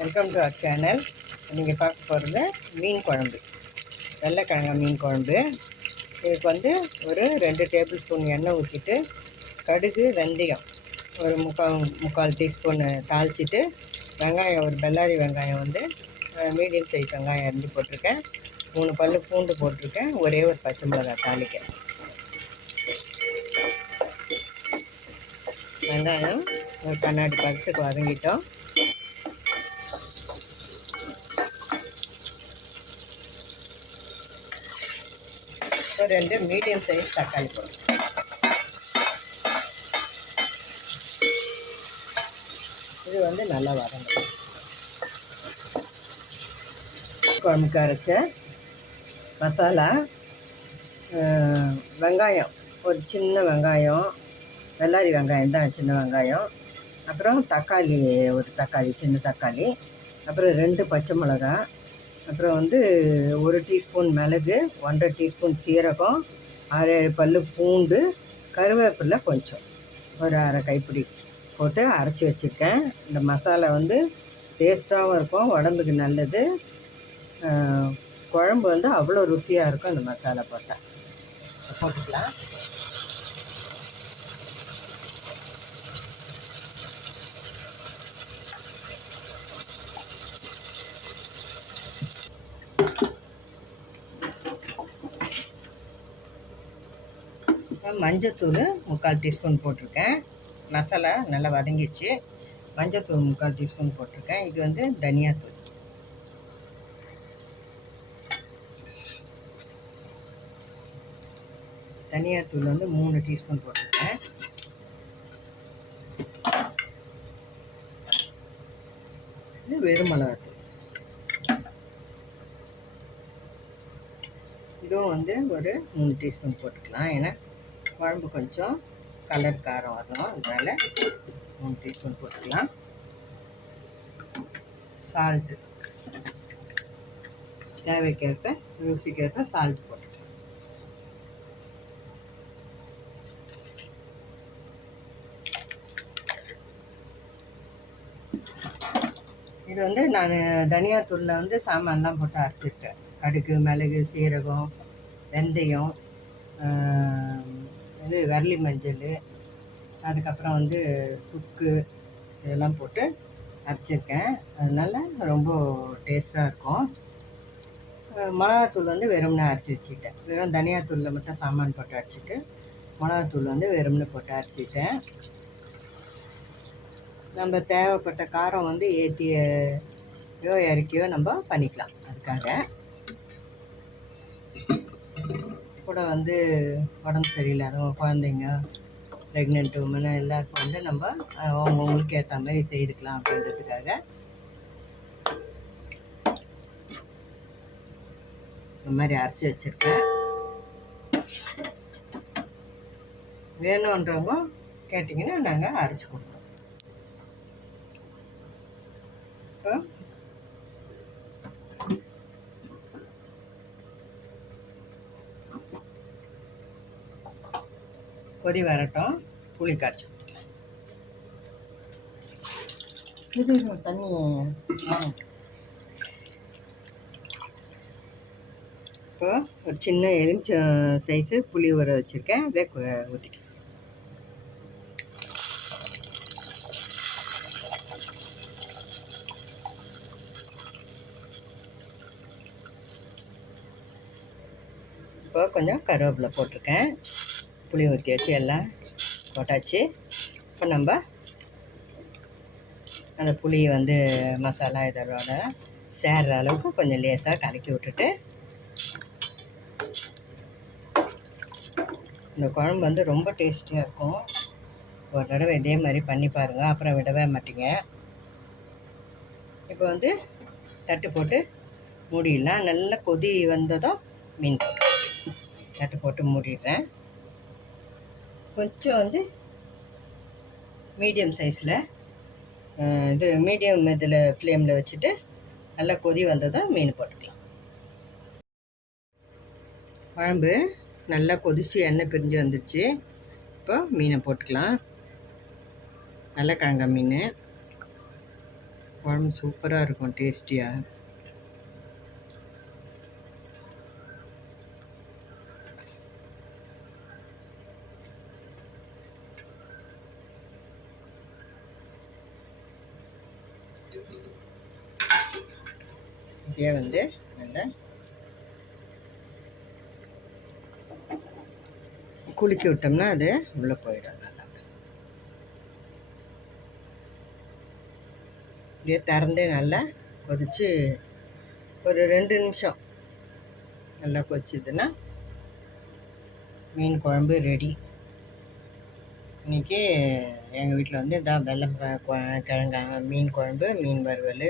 Welcome to our channel. நீங்கள் பார்க்க போகிறது மீன் குழம்பு, வெள்ளைக்கிழங்கா மீன் குழம்பு. இதுக்கு வந்து ஒரு 2 டேபிள் ஸ்பூன் எண்ணெய் ஊற்றிட்டு கடுகு வெந்தயம் ஒரு முக்கால் டீஸ்பூன் தாளிச்சிட்டு வெங்காயம் ஒரு பெல்லாரி வெங்காயம் வந்து மீடியம் சைஸ் வெங்காயம் அரிஞ்சு போட்டிருக்கேன். 3 பல் பூண்டு போட்டிருக்கேன். ஒரே ஒரு பச்சை மிளகாய் தாளிக்க. வெங்காயம் ஒரு கண்ணாடி பழத்துக்கு வதங்கிட்டோம். ஒரு 2 மீடியம் சைஸ் தக்காளி போடுறோம். இது வந்து நல்லா வதங்கணும். குழம்புக்கு அரைச்ச மசாலா, வெங்காயம் ஒரு சின்ன வெங்காயம், வெள்ளாரி வெங்காயம் தான் சின்ன வெங்காயம், அப்புறம் தக்காளி ஒரு தக்காளி சின்ன தக்காளி, அப்புறம் 2 பச்சை மிளகா, அப்புறம் வந்து 1 டீஸ்பூன் மிளகு, 1.5 டீஸ்பூன் சீரகம், 6-7 பல் பூண்டு, கருவேப்பிலை கொஞ்சம் ஒரு அரை கைப்பிடி போட்டு அரைச்சி வச்சுருக்கேன். இந்த மசாலா வந்து டேஸ்ட்டாகவும் இருக்கும், உடம்புக்கு நல்லது. குழம்பு வந்து அவ்வளோ ருசியாக இருக்கும் இந்த மசாலா போட்டால். போட்டுக்கலாம். மஞ்சத்தூள் 3/4 டீஸ்பூன் போட்டிருக்கேன். மசாலா நல்லா வதங்கிடுச்சு. மஞ்சத்தூள் 3/4 டீஸ்பூன் போட்டிருக்கேன். இது வந்து தனியாத்தூள். தனியாத்தூள் வந்து 3 டீஸ்பூன் போட்டிருக்கேன். இது வெறும் மிளகாத்தூள். இதுவும் வந்து ஒரு 3 டீஸ்பூன் போட்டுக்கலாம். ஏன்னா குழம்பு கொஞ்சம் கலர் காரம் வரணும், அதனால் 3 டீஸ்பூன் போட்டுக்கலாம். சால்ட்டு தேவைக்கேற்ப ருசிக்கேற்ப சால்ட் போட்டுக்கலாம். இது வந்து நான் தனியாத்தூளில் வந்து சாமான்லாம் போட்டு அரைச்சிருக்கேன். கடுகு, மிளகு, சீரகம், வெந்தயம், இது வரலி மஞ்சள், அதுக்கப்புறம் வந்து சுக்கு இதெல்லாம் போட்டு அரைச்சிருக்கேன். அதனால் ரொம்ப டேஸ்ட்டாக இருக்கும். மிளகாத்தூள் வந்து வெறும்னே அரைச்சி வச்சுக்கிட்டேன். வெறும் தனியாத்தூளில் மட்டும் சாமான் போட்டு அரைச்சிட்டு மிளகாத்தூள் வந்து வெறும்னு போட்டு அரைச்சிட்டேன். நம்ம தேவைப்பட்ட காரம் வந்து ஏற்றியோ இறக்கியோ நம்ம பண்ணிக்கலாம். அதுக்காக கூட வந்து உடம்பு சரியில்லாதவங்க, குழந்தைங்க, ப்ரெக்னென்ட் உமன் எல்லாருக்கும் வந்து நம்ம அவங்கவுங்களுக்கு ஏற்ற மாதிரி செய்துக்கலாம் அப்படின்றதுக்காக இந்த மாதிரி அரைச்சி வச்சுருக்கேன். வேணுன்றவங்க கேட்டிங்கன்னா நாங்கள் அரைச்சி கொடுக்குறோம். இப்போ கொதி வரட்டும், புளி கரைச்சி ஊற்றிக்கலாம். இது தண்ணி இப்போ ஒரு சின்ன எலுமிச்சம் சைஸு புளி ஊற வச்சுருக்கேன். அதே ஊற்றிக்கலாம். இப்போ கொஞ்சம் கருவேப்பிலை போட்டிருக்கேன். புளி ஊற்றி வச்சு எல்லாம் போட்டாச்சு. இப்போ நம்ம அந்த புளி வந்து மசாலா இதோட சேர்கிற அளவுக்கு கொஞ்சம் லேசாக கலக்கி விட்டுட்டு, இந்த குழம்பு வந்து ரொம்ப டேஸ்டியாக இருக்கும். ஒரு தடவை இதே மாதிரி பண்ணி பாருங்கள், அப்புறம் விடவே மாட்டீங்க. இப்போ வந்து தட்டு போட்டு மூடிடலாம். நல்லா கொதி வந்ததும் மீன் போட்டு தட்டு போட்டு மூடிடுறேன். கொஞ்சம் வந்து மீடியம் சைஸில் இது மீடியம் இதில் ஃப்ளேமில் வச்சுட்டு நல்லா கொதி வந்ததும் மீன் போட்டுக்கலாம். குழம்பு நல்லா கொதித்து எண்ணெய் பிரிஞ்சு வந்துடுச்சு. இப்போ மீனை போட்டுக்கலாம். வெள்ளைக்கிழங்கா மீன் குழம்பு சூப்பராக இருக்கும், டேஸ்டியாக. இப்படியே வந்து நல்லா குலுக்கி விட்டோம்னா அது உள்ளே போயிடும். நல்லா இப்படியே திறந்தே நல்லா கொதித்து ஒரு 2 நிமிஷம் நல்லா கொதிச்சுதுன்னா மீன் குழம்பு ரெடி. இன்றைக்கி எங்கள் வீட்டில் வந்து இதான் வெள்ளை கிழங்கா மீன் குழம்பு, மீன் வறுவல்,